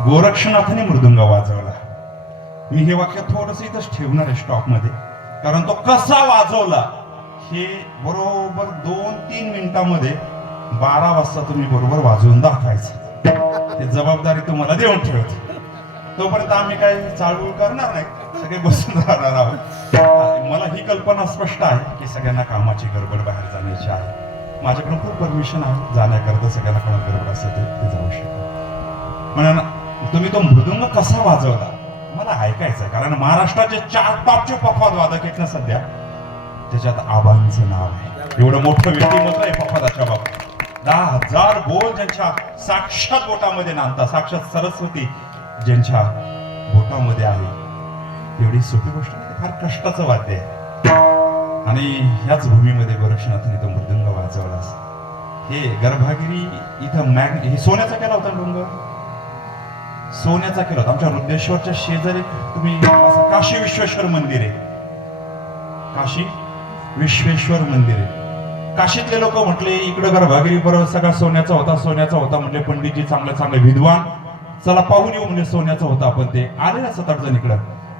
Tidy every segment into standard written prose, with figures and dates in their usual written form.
गोरक्षनाथाने मृदुंग वाजवला. मी हे वाक्य थोडस इथंच ठेवणार आहे स्टॉक मध्ये, कारण तो कसा वाजवला हे बरोबर 2-3 मिनिटांमध्ये 12 वाजता तुम्ही बरोबर वाजवून दाखवायचं. ते जबाबदारी तुम्हाला देऊन ठेवत. तोपर्यंत आम्ही काही चालू करणार नाही, सगळे बसून राहणार आहोत. मला ही कल्पना स्पष्ट आहे की सगळ्यांना कामाची गडबड बाहेर जाण्याची आहे. माझ्याकडून खूप परमिशन आहे जाण्याकरता, सगळ्यांना कोणाला गडबड असेल ते जाऊ शकतो. म्हणून तुम्ही तो मृदुंग कसा वाजवला मला ऐकायचं, कारण महाराष्ट्राचे 4 टॉपचे पखवाज वादक आहेत ना सध्या, त्याच्यात आबांचं नाव आहे. एवढं मोठं व्यक्तिमत्व आहे पखवाजाच्या बाबतीत. 10,000 बोल ज्यांच्या साक्षात बोटामध्ये नांदतात, साक्षात सरस्वती ज्यांच्या बोटामध्ये आहे, एवढी सोपी गोष्ट नाही, फार कष्टाचं वाद्य आहे. आणि ह्याच भूमीमध्ये गोरक्षनाथाने तो मृदुंग वाजवला. हे गर्भागिरी इथं हे सोन्याचा केला होता डोंगर, सोन्याचा केला होता. आमच्या वृद्धेश्वरच्या शेजारी तुम्ही असं काशी विश्वेश्वर मंदिर आहे, काशी विश्वेश्वर मंदिर आहे. काशीतले लोक म्हटले इकडं गर्भागिरी बरोबर सगळा सोन्याचा होता, सोन्याचा होता. म्हणजे पंडितजी चांगले चांगले विद्वान, चला पाहून येऊ. म्हणजे सोन्याचं होतं. आपण ते आले ना 7-8 जण इकडं.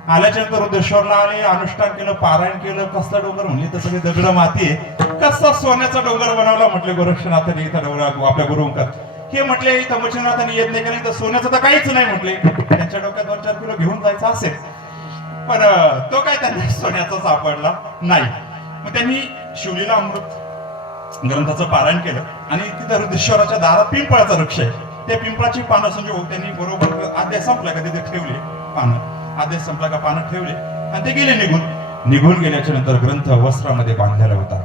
आल्याच्या नंतर वृद्धेश्वरला आले, अनुष्ठान केलं, पारायण केलं. कसला डोंगर म्हणले तर सगळे दगड माती आहे. कसा सोन्याचा डोंगर बनवला म्हटले गोरक्षनाथाने इथं डोंगर आपल्या गुरुंकर. हे म्हटले इथं मच्छिंद्रनाथांनी येत नाही केलं तर सोन्याचं तर काहीच नाही म्हटले. त्यांच्या डोक्यात 2-4 किलो घेऊन जायचं असेल, पण तो काय त्यांना सोन्याचा सापडला नाही. मग त्यांनी शिवलीला अमृत ग्रंथाचं पारायण केलं आणि तिथं वृद्धेश्वराच्या दारात पिंपळाचा वृक्ष आहे. त्या पिंपळाची पानं संजोग त्यांनी बरोबर अध्याय संपला का तिथे ठेवले पानं, अध्याय संपला का पानं ठेवले आणि ते गेले निघून गेल्याच्या नंतर ग्रंथ वस्त्रामध्ये बांधलेला होता.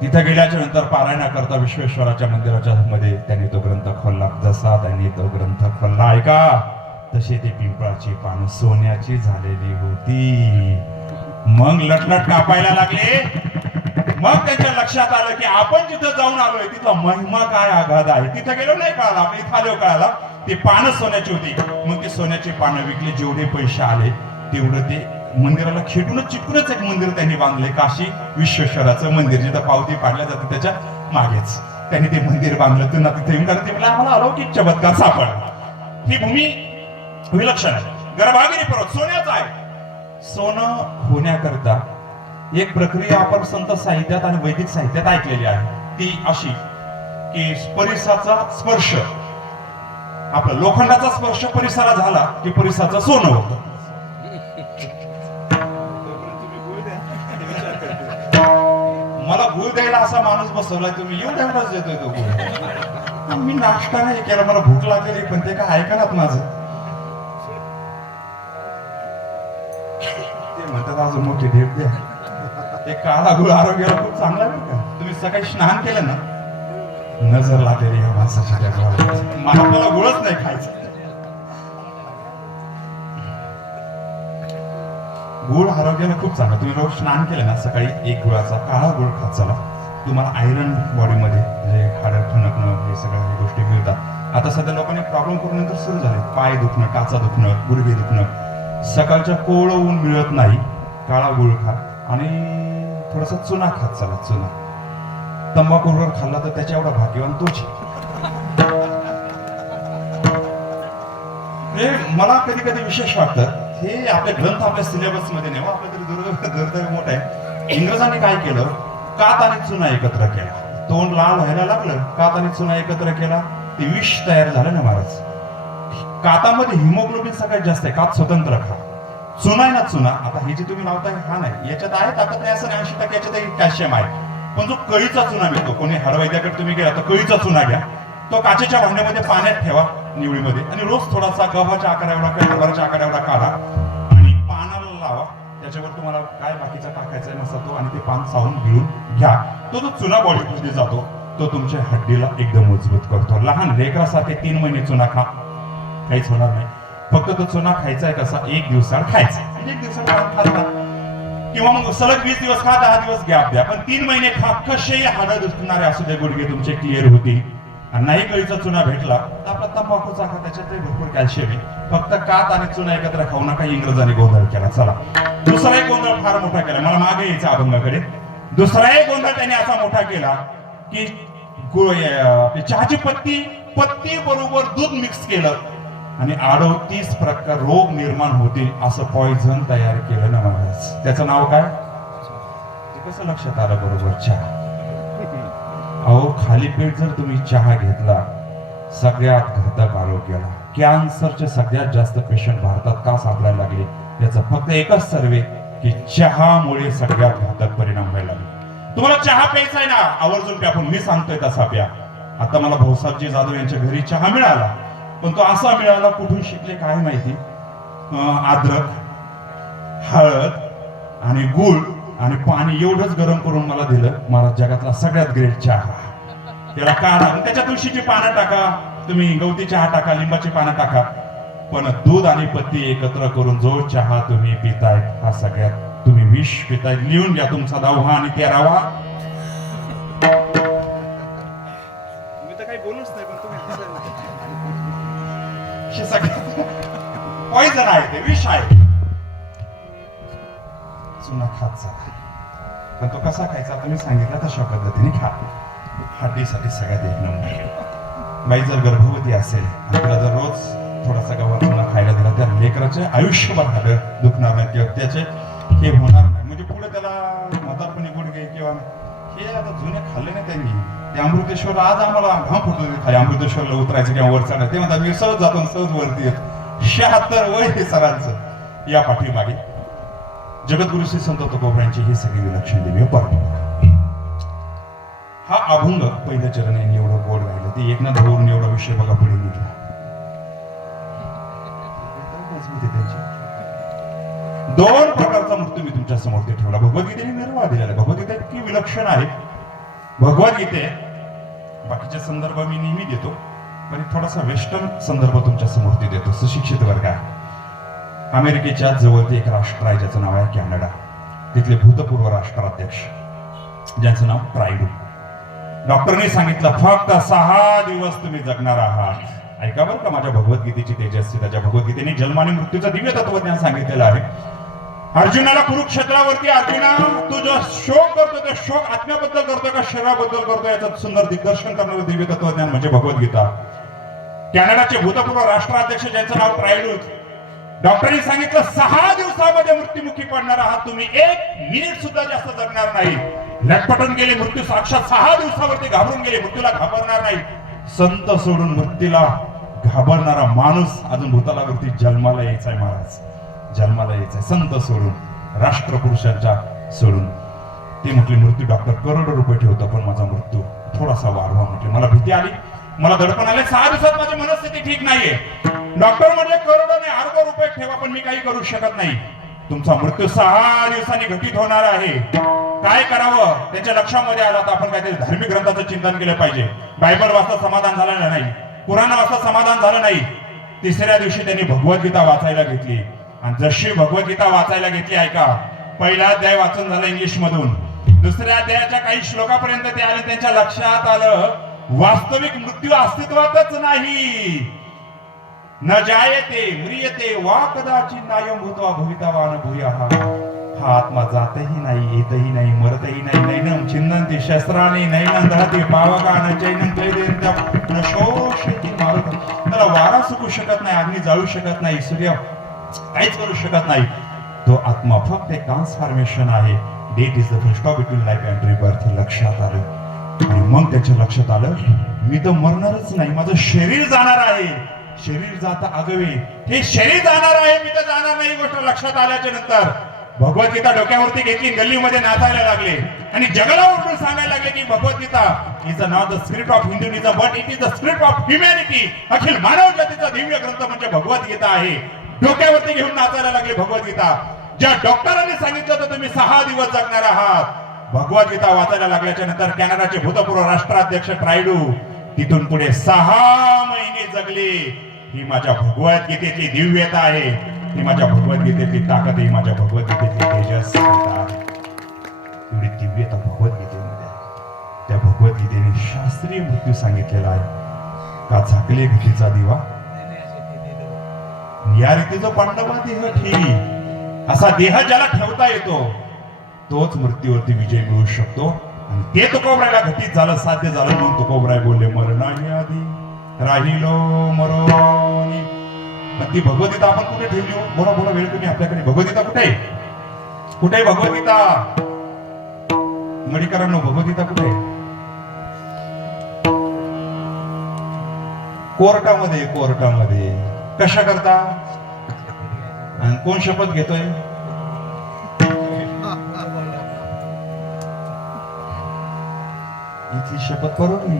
तिथे गेल्याच्या नंतर पारायणाकरता विश्वेश्वराच्या मंदिराच्या मध्ये त्यांनी तो ग्रंथ खोलला. जसा त्यांनी तो ग्रंथ खोलला ऐका, तशी ती पिंपळाची पानं सोन्याची झालेली होती. मग लटलट कापायला लागले. मग त्यांच्या लक्षात आलं की आपण जिथं जाऊन आलोय तिथं महिमा काय आघात आहे. तिथं गेलो नाही कळाला, आपल्या इथं आलो कळाला ती पानं सोन्याची होती. मग ती सोन्याची पानं विकली. जेवढे पैसे आले तेवढं ते मंदिराला खेटूनच चिटकूनच एक मंदिर त्यांनी बांधले, काशी विश्वेश्वराचं मंदिर, जिथं पावती पाडल्या जाते त्याच्या मागेच त्यांनी ते मंदिर बांधलं. तुला तिथे येऊन कारण ते मला आम्हाला अलौकिक चमत्कार सापडला. ही भूमी विलक्षण आहे. गर्भागिरी पर्वत सोन्याचा आहे. सोनं होण्याकरता एक प्रक्रिया आपण संत साहित्यात आणि वैदिक साहित्यात ऐकलेली आहे. ती अशी की परिसाचा स्पर्श, आपला लोखंडाचा स्पर्श परिसराला झाला की परिसराचं सोनं होतं. मला गुळ द्यायला असा माणूस बसवलाय, तुम्ही एवढ्यावरच देतोय तो गुळ. मी नाश्ता नाही केला, मला भूक लागलेली, पण ते काय ऐकणार माझं. ते म्हणतात अजून मोठी ढेप द्या. ते काळा गुळ आरोग्याला खूप चांगला आहे का. तुम्ही सकाळी स्नान केलं ना, नजर लागलेली या माणसाच्या त्या गुळाला. आपल्याला गुळच नाही खायचं. गुळ आरोग्याला खूप चांगला. तुम्ही रोज स्नान केलं ना सकाळी, एक गुळाचा काळा गुळ खात चला, तुम्हाला आयरन बॉडीमध्ये म्हणजे हाडं ठणकणं हे सगळ्या गोष्टी मिळतात. आता सध्या लोकांनी प्रॉब्लेम करून नंतर सुरू झाले, पाय दुखणं, टाचा दुखणं, गुडघे दुखणं. सकाळच्या कोवळं ऊन मिळत नाही, काळा गुळ खा आणि थोडासा चुना खात चला. चुना तंबाखूवर खाल्ला तर त्याच्या एवढा भाग्यवान तोच. मला कधी कधी विशेष वाटतं, हे आपले ग्रंथ आपल्या सिलेबस मध्ये नाही, आपल्या तरी दुर्दैव मोठं आहे. इंग्रजांनी काय केलं, कात आणि चुना एकत्र केला. तोंड लाल व्हायला लागलं, कात आणि चुना एकत्र केला, ते विष तयार झालं ना महाराज. कातामध्ये हिमोग्लोबिन सगळ्यात जास्त आहे, कात स्वतंत्र खा. चुना आहे ना चुना, आता हे जे तुम्ही लावताय हा नाही, याच्यात आहे ताकद नाही असं नाही, 80% याच्यात कॅल्शियम आहे. पण जो कळीचा चुना मिळतो, कोणी हाडवैद्याकडे तुम्ही गेला तर कळीचा चुना घ्या, तो काचेच्या भांड्यामध्ये पाण्यात ठेवा निवळीमध्ये, आणि रोज थोडासा गव्हाच्या आकारा एवढा किंवा हरभऱ्याच्या आकारा एवढा काढा आणि पानाला लावा. त्याच्यावर तुम्हाला काय बाकीचा टाकायचा नसतो तो, आणि ते पान चावून गिळून घ्या. तो जो चुना बॉडीमध्ये जातो तो तुमच्या हड्डीला एकदम मजबूत करतो. लहान लेकरासारखे 3 महिने चुना खा, काहीच होणार नाही. फक्त तो चुना खायचा आहे कसा, 1 दिवसाआड खायचा. म्हणजे 1 दिवसाआड खाल्ला किंवा मग सलग 20 दिवस खा, 10 दिवस गॅप द्या, पण 3 महिने खा. कसेही हाडं दुखणारे असू दे, गुडघे तुमचे क्लिअर होतील. आणि नाही कळीचा चुना भेटला तर आपला तंबाखूचा खा, त्याच्यातही भरपूर कॅल्शियम आहे. फक्त कात आणि चुना एकत्र खाऊ नका. इंग्रजांनी गोंधळ केला. चला, दुसरा एक गोंधळ फार मोठा केला. मला मागे यायचं अभंगाकडे. दुसरा एक गोंधळ त्याने असा मोठा केला की चहाची पत्ती बरोबर दूध मिक्स केलं आणि 38 प्रकार रोग निर्माण होतील असं पॉइझन तयार केलं ना महाराज. त्याचं नाव काय? ते कसं लक्षात आलं बरोबर? चहा. अहो खाली पेट जर तुम्ही चहा घेतला, सगळ्यात घातक आरोग्याला कॅन्सरचे सगळ्यात जास्त पेशंट भारतात का सापडायला लागले? याचं फक्त एकच सर्वे की चहामुळे सगळ्यात घातक परिणाम व्हायला लागले. तुम्हाला चहा प्यायचा आहे ना, आवर्जून प्या, पण मी सांगतोय तसा प्या. आता मला भाऊसाहेबजी जाधव यांच्या घरी चहा मिळाला, पण तो असा मिळाला, कुठून शिकले काय माहिती, अद्रक, हळद आणि गुळ आणि पाणी एवढंच गरम करून मला दिलं. महाराज जगातला सगळ्यात ग्रेट चहा. त्याला काढा, त्याच्यात तुळशीची पानं टाका, तुम्ही गवती चहा टाका, लिंबाची पानं टाका, पण दूध आणि पत्ती एकत्र करून जो चहा तुम्ही पिताय हा सगळ्यात तुम्ही विष पिताय. लिहून घ्या तुमचा 10वा आणि 13वा. मी तर काही बोलूच नाही, पण तुम्ही पॉइझन आहे, ते विष आहे. चुना खात जा, पण तो कसा खायचा तुम्ही सांगितलं तशा पद्धतीने खा. हड्डीसाठी सगळ्यात एक नंबर. बाई जर गर्भवती असेल आणि तिला जर रोज थोडासा गव्हाचा चुना खायला दिला, त्या लेकराचे आयुष्यभर हाडं दुखणार नाही किंवा त्याचे हे होणार नाही. म्हणजे पुढे त्याला म्हातारपणी गुडघे किंवा हे आता जुने खाल्ले नाही त्यांनी. ते अमृतेश्वर आज आम्हाला घाम फुटतो खाली अमृतेश्वरला उतरायचं किंवा वर चढायचं. ते म्हणतात मी सहज जातो सहज वरती येतो. 76 वय हे सरांचं. या पाठीमागे जगद्गुरु श्री संत तुकोबांची ही सगळी विलक्षण दिव्य परंपरा. हा अभंग पहिल्या चरणाने एवढं गोड राहिलं, ते एकनाथ भाऊन एवढा विषय बघा पुढे निघला. दोन प्रकारचा मृत्यू मी तुमच्या समोर ठेवला. भगवद्गीतेने निर्वाह दिलेला. भगवद्गीता इतकी विलक्षण आहे. भगवद्गीते बाकीचे संदर्भ मी नेहमी देतो, पण थोडासा वेस्टर्न संदर्भ तुमच्या समोर देतो. सुशिक्षित वर्ग आहे. अमेरिकेच्या जवळ एक राष्ट्र आहे ज्याचं नाव आहे कॅनडा. तिथले भूतपूर्व राष्ट्राध्यक्ष ज्यांचं नाव ट्रायडू. डॉक्टरने सांगितलं फक्त 6 दिवस तुम्ही जगणार आहात. ऐका बरं का माझ्या भगवद्गीतेची तेजस्वी. त्याच्या भगवद्गीतेने जन्म आणि मृत्यूचं दिव्य तत्वज्ञान सांगितलेलं आहे. अर्जुनाला कुरुक्षेत्रावरती, अर्जुना तू जो शोक करतो ते शोक आत्म्याबद्दल करतोय का शरीराबद्दल करतोय, याचं सुंदर दिग्दर्शन करणारं दिव्य तत्वज्ञान म्हणजे भगवद्गीता. कॅनडाचे भूतपूर्व राष्ट्राध्यक्ष ज्यांचं नाव ट्रायडू. डॉक्टरांनी सांगितलं 6 दिवसामध्ये मृत्युमुखी पडणार आहात तुम्ही. 1 मिनिट सुद्धा जास्त जगणार नाही. लटपटून गेले मृत्यू साक्षात 6 दिवसावरती घाबरून गेले. मृत्यूला घाबरणार नाही. संत सोडून मृत्यूला घाबरणारा माणूस अजून भूतलावरती जन्माला यायचाय महाराज. जन्माला यायचंय संत सोडून, राष्ट्रपुरुषांच्या सोडून. ते म्हटले मृत्यू डॉक्टर करोडो रुपये ठेवतो, पण माझा मृत्यू थोडासा वाढवा. म्हटले मला भीती आली, मला दडपण आले. 6 दिवसात माझी मनस्थिती ठीक नाहीये. डॉक्टर म्हटले करोडो नाही अर्धो रुपये ठेवा, पण मी काही करू शकत नाही. तुमचा मृत्यू 6 दिवसांनी घटित होणार आहे. काय करावं त्याच्या लक्षामध्ये आलं तर आपण काहीतरी धार्मिक ग्रंथाचं चिंतन केलं पाहिजे. बायबल वाचता समाधान झालं नाही, कुराण वाचता समाधान झालं नाही. तिसऱ्या दिवशी त्यांनी भगवद्गीता वाचायला घेतली. आणि जशी भगवद्गीता वाचायला घेतली, ऐका, पहिला अध्याय वाचून झाला इंग्लिश मधून. दुसऱ्या अध्यायाच्या काही श्लोकापर्यंत ते आले. त्यांच्या लक्षात आलं वास्तविक मृत्यू अस्तित्वातच नाही. न जायते म्रियते वा कदाचित नायम भूत्वा भवितवान भूयः. हा आत्मा जातही नाही, येतही नाही, मरतही नाही. नैनम छिन्नन्ति शस्त्राणि नैनं दहति पावकान चैनं क्लेदेन्त्यं न शोषयति मारुतम्. त्याला वारा सुकू शकत नाही, अग्नी जाळू शकत नाही, सूर्य काहीच करू शकत नाही. तो आत्मा फक्त एक ट्रान्सफॉर्मेशन आहे. Death is the full stop between life and rebirth. हे लक्षात आलं. आणि मग त्याच्या लक्षात आलं मी तर मरणारच नाही, माझं शरीर जाणार आहे. शरीर जाता आगवे, हे शरीर जाणार आहे, मी तर जाणार नाही. गोष्ट लक्षात आल्याच्या नंतर भगवद्गीता डोक्यावरती घेतली, गल्लीमध्ये नाचायला लागले आणि जगाला उलटून सांगायला लागले की Bhagavad Gita is not the script of Hinduism but it is the script of humanity. अखिल मानव जातीचा दिव्य ग्रंथ म्हणजे भगवद्गीता आहे. डोक्यावरती घेऊन नाचायला लागले भगवद्गीता. ज्या डॉक्टरांनी सांगितलं तर तुम्ही 6 दिवस जगणार आहात, भगवद्गीता वाचायला लागल्याच्या नंतर कॅनडाचे भूतपूर्व राष्ट्राध्यक्ष ट्रायडू तिथून पुढे 6 महिने जगले. ही माझ्या भगवद्गीतेची दिव्यता आहे, ही माझ्या भगवद्गीतेची ताकद आहे, माझ्या भगवद्गीतेची तेजस्विता आहे. एवढी दिव्यता भगवद्गीतेमध्ये. त्या भगवद्गीतेने शास्त्रीय मृत्यू सांगितलेला आहे. का झाकले भीतीचा दिवा या रीतीचा पांडवा देह ठेवी. असा देह ज्याला ठेवता येतो तोच मृत्यूवरती विजय मिळू शकतो. आणि ते तुकोबरायला घटित झालं, साध्य झालं. म्हणून तुकोबराय बोलले मरणाही आधी राहिलो मरोनी ती भगवद्गीता आपण कुठे ठेवली हो? बोला बोला, वेळ कमी आपल्याकडे. भगवद्गीता कुठे आहे? कुठे आहे भगवद्गीता? मडीकरांनो, भगवद्गीता कुठे आहे? कोर्टामध्ये. कोर्टामध्ये कशा करता? आणि कोण शपथ घेतोय? इथली शपथ बरोबर नाही.